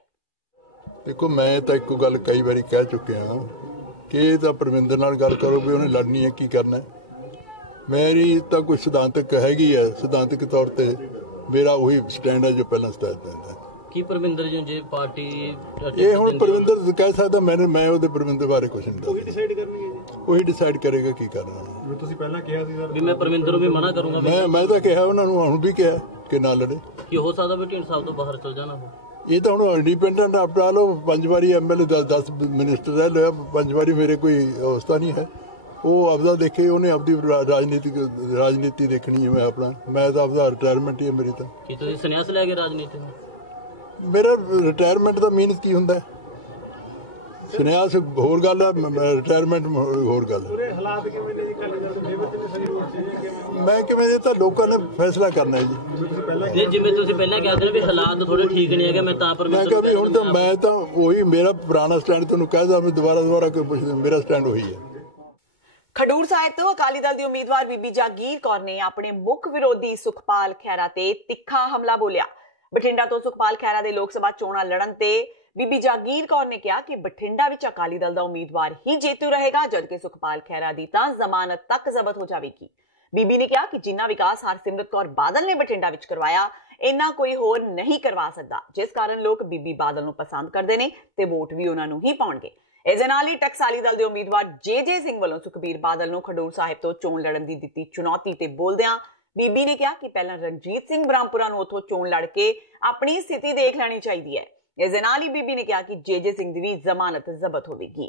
ਦੇਖੋ, ਮੈਂ ਤਾਂ ਇੱਕੋ ਗੱਲ ਕਈ ਵਾਰੀ ਕਹਿ ਚੁੱਕਿਆ ਹਾਂ ਕਿ ਇਹ ਤਾਂ ਪਰਮਿੰਦਰ ਨਾਲ ਗੱਲ ਕਰੋ ਵੀ ਉਹਨੇ ਲੜਨੀ ਹੈ, ਕੀ ਕਰਨਾ। ਮੇਰੀ ਤਾਂ ਕੋਈ ਸਿਧਾਂਤਕ ਹੈਗੀ ਹੈ, ਸਿਧਾਂਤਕ ਤੌਰ ਤੇ ਮੇਰਾ ਉਹੀ ਸਟੈਂਡ ਹੈ ਜੋ ਪਹਿਲਾਂ ਸਟੈਂਡ ਹੈ। ਕੀ ਪਰਮਿੰਦਰ ਜੀ ਜੇ ਪਾਰਟੀ ਇਹ ਹੁਣ ਪਰਮਿੰਦਰ ਕਹਿ ਸਕਦਾ, ਮੈਂ ਉਹਦੇ ਪਰਮਿੰਦਰ ਬਾਰੇ ਕੁਝ ਨਹੀਂ ਦੱਸਦਾ। ਉਹੀ ਡਿਸਾਈਡ ਕਰਨਗੇ ਜੀ, ਉਹੀ ਡਿਸਾਈਡ ਕਰੇਗਾ ਕੀ ਕਰਨਾ। ਤੁਸੀਂ ਪਹਿਲਾਂ ਕਿਹਾ ਸੀ ਸਰ ਵੀ ਮੈਂ ਪਰਮਿੰਦਰ ਨੂੰ ਵੀ ਮਨਾ ਕਰੂੰਗਾ। ਮੈਂ ਤਾਂ ਕਿਹਾ ਉਹਨਾਂ ਨੂੰ, ਹੁਣ ਵੀ ਕਿਹਾ ਕਿ ਨਾ ਲੜੇ। ਕੀ ਹੋ ਸਕਦਾ ਵੀ ਢੀਂਡਸਾ ਸਾਹਿਬ ਤੋਂ ਬਾਹਰ ਚਲ ਜਾਣਾ ਹੋ? ਇਹ ਤਾਂ ਹੁਣ ਇੰਡੀਪੈਂਡੈਂਟ ਆਪਣਾ ਲਓ। 5 ਵਾਰੀ ਐਮਐਲਏ 10 ਮਿਨਿਸਟਰ ਰਹਿ ਲਿਆ, 5 ਵਾਰੀ ਮੇਰੇ ਕੋਈ ਅਵਸਥਾ ਨਹੀਂ ਹੈ। ਉਹ ਆਪਦਾ ਦੇਖੇ, ਉਹਨੇ ਆਪਦੀ ਰਾਜਨੀਤੀ ਦੇਖਣੀ ਹੈ। ਮੈਂ ਤਾਂ ਆਪਦਾ ਰਿਟਾਇਰਮੈਂਟ ਹੀ ਹੈ ਮੇਰੀ ਤਾਂ। ਕੀ ਤੁਸੀਂ ਸੰਨਿਆਸ ਲੈ ਕੇ ਰਾਜਨੀਤੀ ਨੂੰ? ਮੇਰਾ ਰਿਟਾਇਰਮੈਂਟ ਦਾ ਮੀਨਸ ਕੀ ਹੁੰਦਾ? ਸੰਨਿਆਸ ਹੋਰ ਗੱਲ ਆ, ਰਿਟਾਇਰਮੈਂਟ ਹੋਰ ਗੱਲ ਹੈ। ਹਾਲਾਤ ਕਿਵੇਂ ਨੇ ਜੀ ਅਕਾਲੀ ਦਲ ਦੇ ਫੇਵਰ ਤੇ ਸੰਗਰੂਰ ਚ? ਮੈਂ ਕਿਵੇਂ ਇਹ ਤਾਂ ਲੋਕਾਂ ਨੇ ਫੈਸਲਾ ਕਰਨਾ ਹੈ ਜੀ। ਜਿਵੇਂ ਤੁਸੀਂ ਪਹਿਲਾਂ ਕਿਹਾ ਸੀ ਵੀ ਹਾਲਾਤ ਥੋੜੇ ਠੀਕ ਨਹੀਂ ਹੈਗੇ, ਮੈਂ ਤਾਂ ਮੈਂ ਕਿਹਾ ਵੀ ਹੁਣ ਤਾਂ ਮੈਂ ਤਾਂ ਉਹੀ ਮੇਰਾ ਪੁਰਾਣਾ ਸਟੈਂਡ ਤੁਹਾਨੂੰ ਕਹਿਦਾ, ਮੈਂ ਦੁਬਾਰਾ ਕੋਈ ਪੁੱਛਦਾ, ਮੇਰਾ ਸਟੈਂਡ ਉਹੀ ਹੈ। ਖਡੂਰ ਸਾਹਿਬ ਤੋਂ ਅਕਾਲੀ ਦਲ ਦੀ ਉਮੀਦਵਾਰ ਬੀਬੀ ਜਾਗੀਰ ਕੌਰ ਨੇ ਆਪਣੇ ਮੁੱਖ ਵਿਰੋਧੀ ਸੁਖਪਾਲ ਖਹਿਰਾ ਤੇ ਤਿੱਖਾ ਹਮਲਾ ਬੋਲਿਆ। ਬਠਿੰਡਾ ਤੋਂ ਸੁਖਪਾਲ ਖਹਿਰਾ ਦੇ ਲੋਕ ਸਭਾ ਚੋਣਾਂ ਲੜਨ ਤੇ ਬੀਬੀ ਜਾਗੀਰ ਕੌਰ ਨੇ ਕਿਹਾ ਕਿ ਬਠਿੰਡਾ ਵਿੱਚ ਅਕਾਲੀ ਦਲ ਦਾ ਉਮੀਦਵਾਰ ਹੀ ਜੇਤੂ ਰਹੇਗਾ, ਜਦਕਿ ਸੁਖਪਾਲ ਖਹਿਰਾ ਦੀ ਤਾਂ ਜ਼ਮਾਨਤ ਤੱਕ ਜ਼ਬਤ ਹੋ ਜਾਵੇਗੀ। ਬੀਬੀ ਨੇ ਕਿਹਾ ਕਿ ਜਿੰਨਾ ਵਿਕਾਸ ਹਰਸਿਮਰਤ ਕੌਰ ਬਾਦਲ ਨੇ ਬਠਿੰਡਾ ਵਿੱਚ ਕਰਵਾਇਆ, ਇੰਨਾ ਕੋਈ ਹੋਰ ਨਹੀਂ ਕਰਵਾ ਸਕਦਾ, ਜਿਸ ਕਾਰਨ ਲੋਕ ਬੀਬੀ ਬਾਦਲ ਨੂੰ ਪਸੰਦ ਕਰਦੇ ਨੇ ਤੇ ਵੋਟ ਵੀ ਉਹਨਾਂ ਨੂੰ ਹੀ ਪਾਉਣਗੇ। ਇਸ ਦੇ ਨਾਲ ਹੀ ਟਕਸਾਲੀ ਦਲ ਦੇ ਉਮੀਦਵਾਰ ਜੇ ਸਿੰਘ ਵੱਲੋਂ ਸੁਖਬੀਰ ਬਾਦਲ ਨੂੰ ਖਡੂਰ ਸਾਹਿਬ ਤੋਂ ਚੋਣ ਲੜਨ ਦੀ ਦਿੱਤੀ ਚੁਣੌਤੀ ਤੇ ਬੋਲਦਿਆਂ ਬੀਬੀ ਨੇ ਕਿਹਾ ਕਿ ਪਹਿਲਾਂ ਰਣਜੀਤ ਸਿੰਘ ਬ੍ਰਹਮਪੁਰਾ ਨੂੰ ਉੱਥੋਂ ਚੋਣ ਲੜ ਕੇ ਆਪਣੀ ਸਥਿਤੀ ਦੇਖ ਲੈਣੀ ਚਾਹੀਦੀ ਹੈ। ਇਸ ਦੇ ਨਾਲ ਹੀ ਬੀਬੀ ਨੇ ਕਿਹਾ ਕਿ ਜੇ ਸਿੰਘ ਦੀ ਵੀ ਜ਼ਮਾਨਤ ਜ਼ਬਤ ਹੋਵੇਗੀ।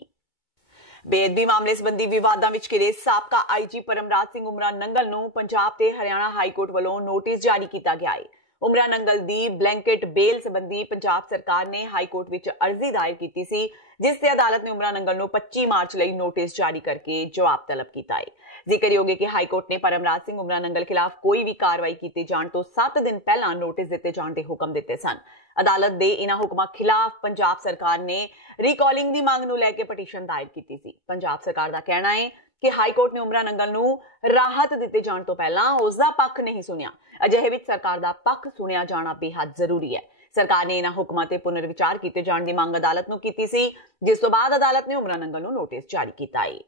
ਬੇਅਦਬੀ ਮਾਮਲੇ ਸੰਬੰਧੀ ਵਿਵਾਦਾਂ ਵਿੱਚ ਘਿਰੇ ਸਾਬਕਾ ਆਈਜੀ ਪਰਮਰਾਜ ਸਿੰਘ ਉਮਰਾ ਨੰਗਲ ਨੂੰ ਪੰਜਾਬ ਤੇ ਹਰਿਆਣਾ ਹਾਈ ਕੋਰਟ ਵੱਲੋਂ ਨੋਟਿਸ ਜਾਰੀ ਕੀਤਾ ਗਿਆ ਹੈ। ਉਮਰਾ ਨੰਗਲ ਦੀ ਬਲੈਂਕਟ ਬੇਲ ਸੰਬੰਧੀ ਪੰਜਾਬ ਸਰਕਾਰ ਨੇ ਹਾਈ ਕੋਰਟ ਵਿੱਚ ਅਰਜ਼ੀ ਦਾਇਰ ਕੀਤੀ ਸੀ, ਜਿਸ ਤੇ ਅਦਾਲਤ ਨੇ ਉਮਰਾ ਨੰਗਲ ਨੂੰ 25 ਮਾਰਚ ਲਈ ਨੋਟਿਸ ਜਾਰੀ ਕਰਕੇ ਜਵਾਬ ਤਲਬ ਕੀਤਾ ਹੈ। ਜ਼ਿਕਰਯੋਗ ਹੈ ਕਿ ਹਾਈ ਕੋਰਟ ਨੇ ਪਰਮਰਾਜ ਸਿੰਘ ਉਮਰਾ ਨੰਗਲ ਖਿਲਾਫ ਕੋਈ ਵੀ ਕਾਰਵਾਈ ਕੀਤੇ ਜਾਣ ਤੋਂ 7 ਦਿਨ ਪਹਿਲਾਂ ਨੋਟਿਸ ਦਿੱਤੇ ਜਾਣ ਦੇ ਹੁਕਮ ਦਿੱਤੇ ਸਨ। ਅਦਾਲਤ ਦੇ ਇਹਨਾਂ ਹੁਕਮਾਂ ਖਿਲਾਫ ਪੰਜਾਬ ਸਰਕਾਰ ਨੇ ਰੀਕਾਲਿੰਗ ਦੀ ਮੰਗ ਨੂੰ ਲੈ ਕੇ ਪਟੀਸ਼ਨ ਦਾਇਰ ਕੀਤੀ ਸੀ। ਪੰਜਾਬ ਸਰਕਾਰ ਦਾ ਕਹਿਣਾ ਹੈ ਕਿ ਹਾਈ ਕੋਰਟ ਨੇ ਉਮਰਾ ਨੰਗਲ ਨੂੰ ਰਾਹਤ ਦਿੱਤੇ ਜਾਣ ਤੋਂ ਪਹਿਲਾਂ ਉਸ ਦਾ ਪੱਖ ਨਹੀਂ ਸੁਣਿਆ। ਅਜਿਹੇ ਵਿੱਚ ਸਰਕਾਰ ਦਾ ਪੱਖ ਸੁਣਿਆ ਜਾਣਾ ਬੇਹੱਦ ਜ਼ਰੂਰੀ ਹੈ। ਸਰਕਾਰ ਨੇ ਇਹਨਾਂ ਹੁਕਮਾਂ ਤੇ ਪੁਨਰ ਵਿਚਾਰ ਕੀਤੇ ਜਾਣ ਦੀ ਮੰਗ ਅਦਾਲਤ ਨੂੰ ਕੀਤੀ ਸੀ, ਜਿਸ ਤੋਂ ਬਾਅਦ ਅਦਾਲਤ ਨੇ ਉਮਰਾ ਨੰਗਲ ਨੂੰ ਨੋਟਿਸ ਜਾਰੀ ਕੀਤਾ ਹੈ।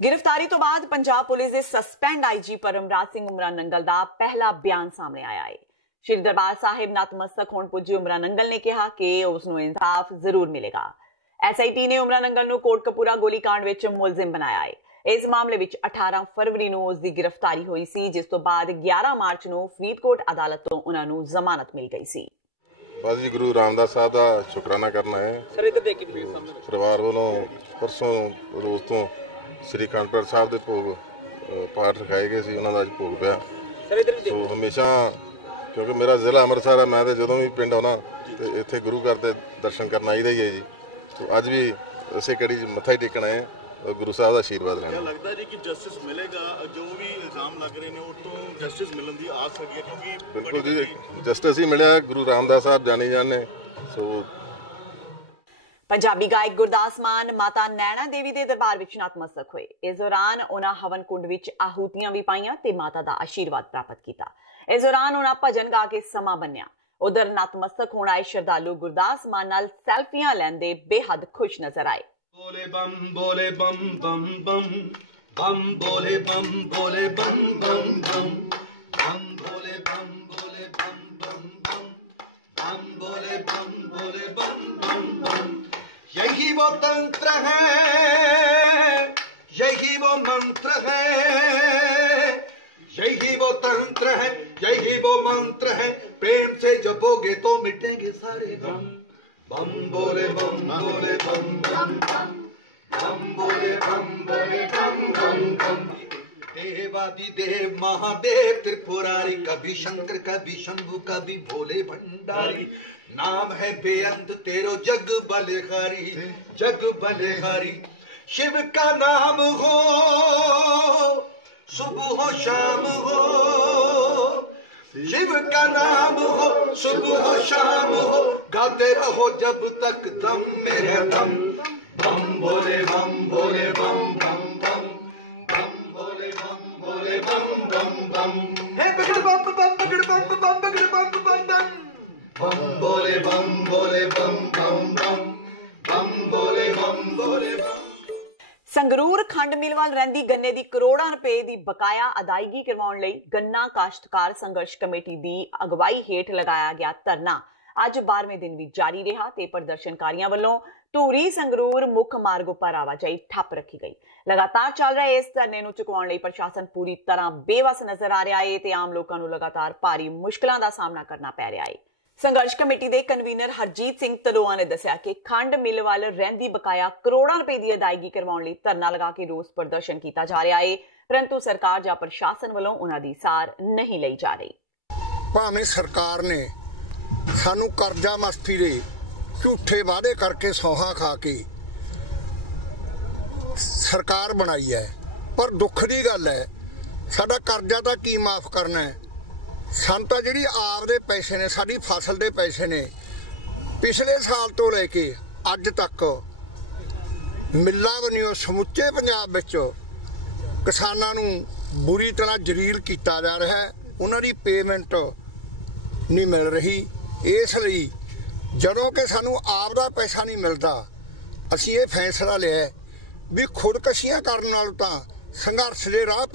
गिरफ्तारी तो बाद पंजाब पुलिस के सस्पेंड आईजी परमराज सिंह उमरा नंगल का पहला बयान सामने आया है। श्री दरबार साहिब नतमस्तक होण पुजे उमरा नंगल ने कहा कि उसनूं इंसाफ जरूर मिलेगा। SIT ने उमरा नंगल नूं कोटकपूरा गोलीकांड विच मुलजिम बनाया है। इस मामले विच 18 फरवरी नूं उसदी गिरफ्तारी हुई सी, जिस तो बाद 11 मार्च नूं फरीदकोट अदालत तो उन्हां नूं जमानत मिल गई सी। बस जी गुरु रामदास साहब का शुकराना करना है। सर इधर देखिए परिवार वालों परसों रोज तो श्री कानपुर साहब के भोग पाठ रखाए गए सी, उन्होंने अज भोग पाया। सो हमेशा क्योंकि मेरा जिला अमृतसर है, मैं तो जो भी पिंड आना तो इतने गुरु घर के दर्शन करना आई ही है जी। तो अज भी इसे कड़ी मत्था ही टेकना है, गुरु साहब का आशीर्वाद लेना। लगता है जी कि जस्टिस मिलेगा, जो भी इल्जाम लग रहे हैं तो जस्टिस मिलने की आस है, क्योंकि बिल्कुल जी जस्टिस ही मिले। गुरु रामदास साहब जाने जाने। सो पंजाबी गायक गुरदास मान माता नैना देवी के दरबार विच नतमस्तक हुए। इस दौरान उन्हां हवन कुंड विच आहूतियां भी पाईयां ते माता का आशीर्वाद प्राप्त किया। इस दौरान उन्हां भजन गा के समा बन्निया। उधर नतमस्तक होण आए श्रद्धालु गुरदास मान नाल सैल्फियां लैंदे बेहद खुश नजर आए। बोले बम बम बम बम बोले बम बोले बम बम बम बम बोले बम बोले बम बम बम बम बोले बम बोले बम बम बम। यही वो तंत्र है, यही वो मंत्र है, यही वो तंत्र है, यही वो मंत्र है। प्रेम से जपोगे तो मिटेंगे सारे गम। बम बोले बम बोले बम बम बम बोले बम बम बम। देवादिदेव महादेव त्रिपुरारी, कभी शंकर कभी शंभु कभी भोले भंडारी। नाम है बेअंत तेरो जग बलिहारी, जग बलिहारी। शिव का नाम हो सुबह हो शाम हो, शिव का नाम हो सुबह हो शाम हो। गाते रहो जब तक दम मेरे दम। बम बोले बम बोले बम बम बम बम बोले बम बोले बम बम बम। हे बगड़ बम बम बगड़ बम बम बगड़ बम बम बम बम बोले बम बोले बम बम बम बम बोले बम बोले बम। संगरूर खंड मिल वाल रहिंदी गन्ने दी करोड़ां रुपए दी बकाया अदायगी करवाउण लई गन्ना काश्तकार संघर्ष कमेटी दी अगवाई हेठ लगाया गया धरना अज 12वें दिन भी जारी रहा ते प्रदर्शनकारियों वालों धूरी संगरूर मुख मार्ग पर आवाजाही ठप रखी गई। लगातार चल रहे इस धरने नूं चुकाउण लई प्रशासन पूरी तरह बेवस नजर आ रहा है ते आम लोकां नूं लगातार भारी मुश्किलां दा सामना करना पै रहा है। संघर्ष कमेटी के कन्वीनर हरजीत सिंह तलोआ ने दस्सिया कि खंड मिल वाल रहिंदी बकाया करोड़ां रुपए की अदायगी करवाउण लई धरना लगा के रोस प्रदर्शन किया जा रहा है, परंतु सरकार जां प्रशासन वालों उन्हां दी सार नहीं लई जा रही। भावें सरकार ने सानू कर्जा मस्ती दे झूठे वादे करके सौहा खा के ਸਰਕਾਰ ਬਣਾਈ ਹੈ, ਪਰ ਦੁੱਖ ਦੀ ਗੱਲ ਹੈ ਸਾਡਾ ਕਰਜ਼ਾ ਤਾਂ ਕੀ ਮਾਫ ਕਰਨਾ ਹੈ। ਸਾਨੂੰ ਤਾਂ ਜਿਹੜੀ ਆਪਦੇ ਪੈਸੇ ਨੇ, ਸਾਡੀ ਫਸਲ ਦੇ ਪੈਸੇ ਨੇ, ਪਿਛਲੇ ਸਾਲ ਤੋਂ ਲੈ ਕੇ ਅੱਜ ਤੱਕ ਮਿੱਲਾਂ ਬਣੀਓ ਸਮੁੱਚੇ ਪੰਜਾਬ ਵਿੱਚ ਕਿਸਾਨਾਂ ਨੂੰ ਬੁਰੀ ਤਰ੍ਹਾਂ ਜਲੀਲ ਕੀਤਾ ਜਾ ਰਿਹਾ ਹੈ। ਉਹਨਾਂ ਦੀ ਪੇਮੈਂਟ ਨਹੀਂ ਮਿਲ ਰਹੀ। ਇਸ ਲਈ ਜਦੋਂ ਕਿ ਸਾਨੂੰ ਆਪਦਾ ਪੈਸਾ ਨਹੀਂ ਮਿਲਦਾ, ਅਸੀਂ ਇਹ ਫੈਸਲਾ ਲਿਆ ਵੀ ਖੁਦਕਸ਼ੀਆਂ ਕਰਨ ਨਾਲੋਂ ਤਾਂ ਸੰਘਰਸ਼ ਦੇ ਰਾਹ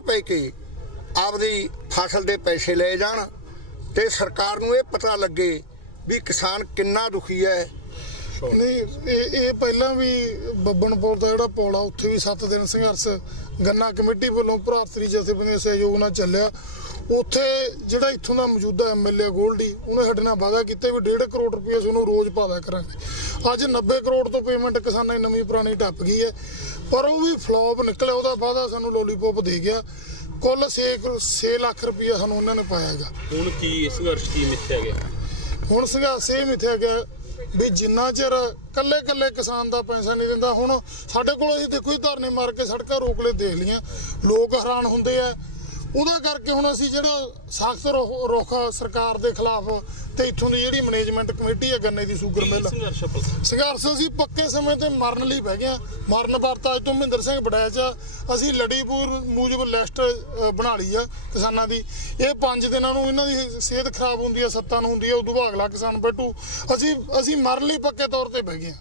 ਪੈ ਕੇ ਆਪਦੀ ਫਸਲ ਦੇ ਪੈਸੇ ਲਏ ਜਾਣ ਤੇ ਸਰਕਾਰ ਨੂੰ ਇਹ ਪਤਾ ਲੱਗੇ ਵੀ ਕਿਸਾਨ ਕਿੰਨਾ ਦੁਖੀ ਹੈ। ਨਹੀਂ, ਇਹ ਪਹਿਲਾਂ ਵੀ ਬੱਬਨਪੁਰ ਦਾ ਜਿਹੜਾ ਪੁਲ ਆ ਉੱਥੇ ਵੀ 7 ਦਿਨ ਸੰਘਰਸ਼ ਗੰਨਾ ਕਮੇਟੀ ਵੱਲੋਂ ਭਰਾਤਰੀ ਜਥੇਬੰਦੀਆਂ ਸਹਿਯੋਗ ਨਾਲ ਚੱਲਿਆ। ਉੱਥੇ ਜਿਹੜਾ ਇੱਥੋਂ ਦਾ ਮੌਜੂਦਾ MLA ਗੋਲਡੀ, ਉਹਨੇ ਸਾਡੇ ਨਾਲ ਵਾਅਦਾ ਕੀਤਾ ਵੀ 1.5 ਕਰੋੜ ਰੁਪਏ ਤੁਹਾਨੂੰ ਰੋਜ਼ ਪਾਦਾ ਕਰਾਂਗੇ। ਅੱਜ 90 ਕਰੋੜ ਤੋਂ ਪੇਮੈਂਟ ਕਿਸਾਨਾਂ ਦੀ ਨਵੀਂ ਪੁਰਾਣੀ ਟੱਪ ਗਈ ਹੈ, ਪਰ ਉਹ ਵੀ ਫਲॉप ਨਿਕਲਿਆ। ਉਹਦਾ ਵਾਅਦਾ ਸਾਨੂੰ ਲੋਲੀਪੌਪ ਦੇ ਗਿਆ। ਕੁੱਲ 6 ਲੱਖ ਰੁਪਏ ਸਾਨੂੰ ਉਹਨਾਂ ਨੇ ਪਾਇਆ ਹੈਗਾ। ਹੁਣ ਕੀ ਸੰਘਰਸ਼ ਕੀ ਮਿੱਥਿਆ ਗਿਆ? ਹੁਣ ਸੰਘਰਸ਼ ਇਹ ਮਿੱਥਿਆ ਗਿਆ ਵੀ ਜਿੰਨਾ ਚਿਰ ਕੱਲੇ ਕਿਸਾਨ ਦਾ ਪੈਸਾ ਨਹੀਂ ਦਿੰਦਾ, ਹੁਣ ਸਾਡੇ ਕੋਲ ਅਸੀਂ ਦੇਖੋ ਧਰਨੇ ਮਾਰ ਕੇ ਸੜਕਾਂ ਰੋਕ ਲੈ ਦੇਖ ਲਈਆਂ, ਲੋਕ ਹੈਰਾਨ ਹੁੰਦੇ ਆ। ਉਹਦਾ ਕਰਕੇ ਹੁਣ ਅਸੀਂ ਜਿਹੜਾ ਸਖਤ ਰੁਖ ਸਰਕਾਰ ਦੇ ਖਿਲਾਫ ਤੇ ਇੱਥੋਂ ਦੀ ਜਿਹੜੀ ਮੈਨੇਜਮੈਂਟ ਕਮੇਟੀ ਹੈ ਗੰਨੇ ਦੀ ਸ਼ੂਗਰ ਮਿਲ, ਸੰਘਰਸ਼ ਅਸੀਂ ਪੱਕੇ ਸਮੇਂ ਤੇ ਮਰਨ ਲਈ ਬਹਿ ਗਏ। ਮਰਨ ਵਰਤ ਅੱਜ ਤੋਂ ਮਹਿੰਦਰ ਸਿੰਘ ਬੜੈਚ ਅਸੀਂ ਲੜੀਪੁਰ ਮੂਜਬ ਲਿਸਟ ਬਣਾ ਲਈ ਆ ਕਿਸਾਨਾਂ ਦੀ। ਇਹ 5 ਦਿਨਾਂ ਨੂੰ ਇਹਨਾਂ ਦੀ ਸਿਹਤ ਖਰਾਬ ਹੁੰਦੀ ਹੈ, 7 ਨੂੰ ਹੁੰਦੀ ਹੈ, ਉਦੋਂ ਬਾਅਦ ਅਗਲਾ ਕਿਸਾਨ ਬੈਠੂ। ਅਸੀਂ ਮਰਨ ਲਈ ਪੱਕੇ ਤੌਰ ਤੇ ਬਹਿ ਗਏ।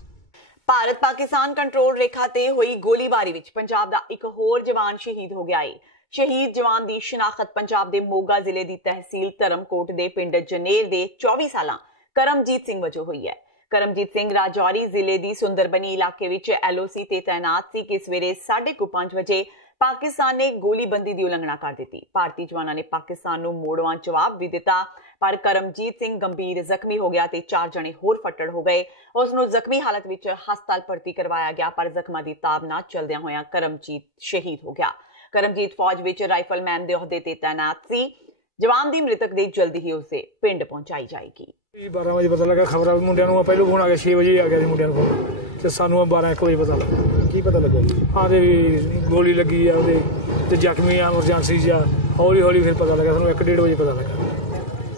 ਭਾਰਤ ਪਾਕਿਸਤਾਨ ਕੰਟਰੋਲ ਰੇਖਾ ਤੇ ਹੋਈ ਗੋਲੀਬਾਰੀ ਵਿੱਚ ਪੰਜਾਬ ਦਾ ਇੱਕ ਹੋਰ ਜਵਾਨ ਸ਼ਹੀਦ ਹੋ ਗਿਆ ਹੈ। ਸ਼ਹੀਦ ਜਵਾਨ ਦੀ ਸ਼ਨਾਖਤ ਪੰਜਾਬ ਦੇ ਮੋਗਾ ਜ਼ਿਲ੍ਹੇ ਦੀ ਤਹਿਸੀਲ ਧਰਮਕੋਟ ਦੇ ਪਿੰਡ ਜਨੇਰ ਦੇ 24 ਸਾਲਾਂ ਕਰਮਜੀਤ ਸਿੰਘ ਵਜੋਂ ਹੋਈ ਹੈ। ਕਰਮਜੀਤ ਸਿੰਘ ਰਾਜੌਰੀ ਜ਼ਿਲ੍ਹੇ ਦੀ ਸੁੰਦਰਬਨੀ ਇਲਾਕੇ ਵਿੱਚ LOC ਤੇ ਤੈਨਾਤ ਸੀ ਕਿ ਸਵੇਰੇ 5:30 ਵਜੇ ਪਾਕਿਸਤਾਨ ਨੇ ਗੋਲੀਬੰਦੀ ਦੀ ਉਲੰਘਣਾ ਕਰ ਦਿੱਤੀ। ਭਾਰਤੀ ਜਵਾਨਾਂ ਨੇ ਪਾਕਿਸਤਾਨ ਨੂੰ ਮੋੜਵਾਂ ਜਵਾਬ ਵੀ ਦਿੱਤਾ, ਪਰ ਕਰਮਜੀਤ ਸਿੰਘ ਗੰਭੀਰ ਜ਼ਖਮੀ ਹੋ ਗਿਆ ਤੇ 4 ਜਣੇ ਹੋਰ ਫੱਟੜ ਹੋ ਗਏ। ਉਸ ਨੂੰ ਜ਼ਖਮੀ ਹਾਲਤ ਵਿੱਚ ਹਸਪਤਾਲ ਭਰਤੀ ਕਰਵਾਇਆ ਗਿਆ, ਪਰ ਜ਼ਖਮਾਂ ਦੀ ਤਾਬ ਨਾ ਚੱਲਦਿਆਂ ਹੋਇਆਂ ਕਰਮਜੀਤ ਸ਼ਹੀਦ ਹੋ ਗਿਆ। ਕਰਮਜੀਤ ਫੌਜ ਵਿੱਚ ਰਾਈਫਲਮੈਨ ਦੇ ਅਹੁਦੇ ਤੇ ਤੈਨਾਤ ਸੀ। ਜਵਾਨ ਦੀ ਮ੍ਰਿਤਕ ਦੇ ਜਲਦੀ ਹੀ ਉਸਦੇ ਪਿੰਡ ਪਹੁੰਚਾਈ ਜਾਏਗੀ। 12 ਵਜੇ ਪਤਾ ਲੱਗਾ ਖਬਰਾਂ ਮੁੰਡਿਆਂ ਨੂੰ, ਪਹਿਲੋਂ ਫੋਨ ਆ ਗਿਆ 6 ਵਜੇ ਆ ਗਿਆ ਸੀ ਮੁੰਡਿਆਂ ਨੂੰ ਫੋਨ, ਤੇ ਸਾਨੂੰ 12-1 ਵਜੇ ਪਤਾ ਲੱਗਾ। ਕੀ ਪਤਾ ਲੱਗਾ? ਆਦੇ ਵੀ ਗੋਲੀ ਲੱਗੀ ਆ ਉਹਦੇ ਤੇ ਜ਼ਖਮੀ ਆ, ਐਮਰਜੈਂਸੀ 'ਚ ਆ। ਹੌਲੀ ਫਿਰ ਪਤਾ ਲੱਗਾ ਸਾਨੂੰ 1-1.5 ਵਜੇ ਪਤਾ ਲੱਗਾ।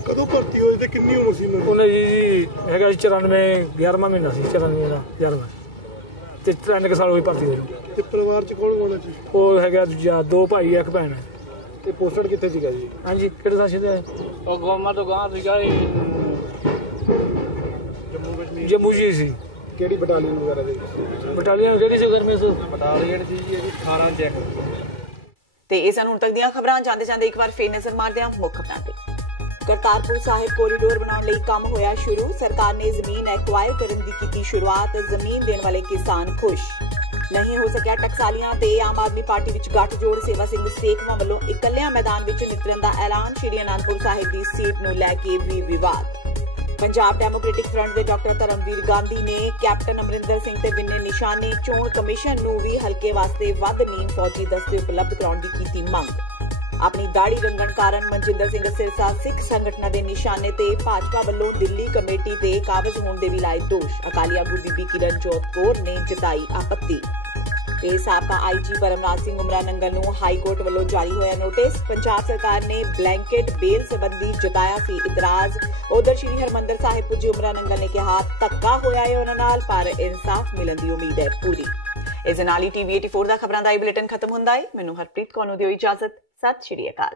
ਕਦੋਂ ਭਰਤੀ ਹੋਏ ਤੇ ਕਿੰਨੀ ਉਮਰ ਸੀ ਉਹਨੇ ਜੀ ਹੈਗਾ 94 11ਵਾਂ ਮਹੀਨਾ ਸੀ, 94 ਦਾ 11ਵਾਂ, ਤੇ 3 ਸਾਲ ਹੋਏ ਭਰਤੀ ਹੋਏ। ਤੇ ਪਰਿਵਾਰ 'ਚ ਕੌਣ ਕੌਣ ਸੀ? ਉਹ ਹੈਗਾ 2 ਭਾਈ 1 ਭੈਣ ਹੈ। ਤੇ ਪੋਸਟਡ ਕਿੱਥੇ ਸੀਗਾ ਜੀ? ਹਾਂਜੀ, ਕਿਹੜੇ ਸਾਸ਼ੇ ਦੇ? ਉਹ ਗੋਮਾ ਤੋਂ ਗਾਂ ਸੀਗਾ ਜੰਮੂ ਜੀ ਸੀ। ਕਿਹੜੀ ਬਟਾਲੀਅਨ ਵਗੈਰਾ ਦੇ? ਬਟਾਲੀਅਨ ਕਿਹੜੀ ਸੀ? ਗਰਮੇ ਸੀ ਬਟਾਲੀਅਨ ਸੀ ਜੀ 18 ਚੈੱਕ। ਤੇ ਇਹ ਸਨ ਹੁਣ ਤੱਕ ਦੀਆਂ ਖਬਰਾਂ। ਜਾਂਦੇ ਇੱਕ ਵਾਰ ਫੇਰ ਨਜ਼ਰ ਮਾਰਦੇ ਹਾਂ ਮੁੱਖ ਖਬਰਾਂ ਤੇ। ਕਰਤਾਰਪੁਰ ਸਾਹਿਬ ਕੋਰੀਡੋਰ ਬਣਾਉਣ ਲਈ ਕੰਮ ਹੋਇਆ ਸ਼ੁਰੂ। ਸਰਕਾਰ ਨੇ ਜ਼ਮੀਨ ਐਕਵਾਇਰ ਕਰਨ ਦੀ ਕੀਤੀ ਸ਼ੁਰੂਆਤ। ਜ਼ਮੀਨ ਦੇਣ ਵਾਲੇ ਕਿਸਾਨ ਖੁਸ਼। ਨਹੀਂ ਹੋ ਸਕਿਆ ਟਕਸਾਲੀਆਂ ਤੇ ਆਮ ਆਦਮੀ ਪਾਰਟੀ ਵਿੱਚ ਗੱਠਜੋੜ। ਸੇਵਾ ਸਿੰਘ ਸੇਖਵਾਂ ਵੱਲੋਂ ਇਕੱਲਿਆਂ ਮੈਦਾਨ ਵਿੱਚ ਨਿਤਰਨ ਦਾ ਐਲਾਨ। ਸ਼੍ਰੀ ਅਨੰਦਪੁਰ ਸਾਹਿਬ ਦੀ ਸੀਟ ਨੂੰ ਲੈ ਕੇ ਵੀ ਵਿਵਾਦ। ਪੰਜਾਬ ਡੈਮੋਕ੍ਰੈਟਿਕ ਫਰੰਟ ਦੇ ਡਾਕਟਰ ਧਰਮਵੀਰ ਗਾਂਧੀ ਨੇ ਕੈਪਟਨ ਅਮਰਿੰਦਰ ਸਿੰਘ ਤੇ ਬਿੰਨੇ ਨਿਸ਼ਾਨੇ। ਚੋਣ ਕਮਿਸ਼ਨ ਨੂੰ ਵੀ ਹਲਕੇ ਵਾਸਤੇ ਵੱਧ ਨੀਮ ਫੌਜੀ ਦਸਤੇ ਉਪਲਬਧ ਕਰਾਉਣ ਦੀ ਕੀਤੀ ਮੰਗ। ਆਪਣੀ ਦਾੜੀ ਰੰਗਣ ਕਾਰਨ ਮਨਜਿੰਦਰ ਸਿੰਘ ਸਿਰਸਾ ਸਿੱਖ ਸੰਗਠਨਾਂ ਦੇ ਨਿਸ਼ਾਨੇ ਤੇ। ਭਾਜਪਾ ਵੱਲੋਂ ਦਿੱਲੀ ਕਮੇਟੀ ਦੇ ਕਾਬਜ਼ ਹੋਣ ਦੇ ਵੀ ਲਾਏ ਦੋਸ਼। ਅਕਾਲੀ ਆਗੂ ਬੀਬੀ ਕਿਰਨਜੋਤ ਕੌਰ ਨੇ ਜਤਾਈ ਆਪੱਤੀ। ਤੇ ਸਾਬਕਾ IG ਪਰਮਰਾਜ ਸਿੰਘ ਉਮਰਾ ਨੰਗਲ ਨੂੰ ਹਾਈ ਕੋਰਟ ਵੱਲੋਂ ਜਾਰੀ ਹੋਇਆ ਨੋਟਿਸ। ਪੰਜਾਬ ਸਰਕਾਰ ਨੇ ਬਲੈਂਕਟ ਬੇਲ ਸੰਬੰਧੀ ਜਤਾਇਆ ਸੀ ਇਤਰਾਜ਼। ਉਧਰ ਸ਼੍ਰੀ ਹਰਮੰਦਰ ਸਾਹਿਬ ਪੁੱਜੇ ਉਮਰਾ ਨੰਗਲ ਨੇ ਕਿਹਾ ਧੱਕਾ ਹੋਇਆ ਹੈ ਉਹਨਾਂ ਨਾਲ, ਪਰ ਇਨਸਾਫ ਮਿਲਣ ਦੀ ਉਮੀਦ ਹੈ ਪੂਰੀ। ਇਸ ਨਾਲ ਹੀ TV 84 ਦਾ ਖਬਰਾਂ ਦਾ ਇਹ ਬੁਲੇਟਿਨ ਖਤਮ ਹੁੰਦਾ ਹੈ। ਮੈਨੂੰ ਹਰਪ੍ਰੀਤ ਕੌਰ ਨੂੰ ਦਿਓ ਇਜਾਜ਼ਤ। ਸਤਿ ਸ਼੍ਰੀ ਅਕਾਲ।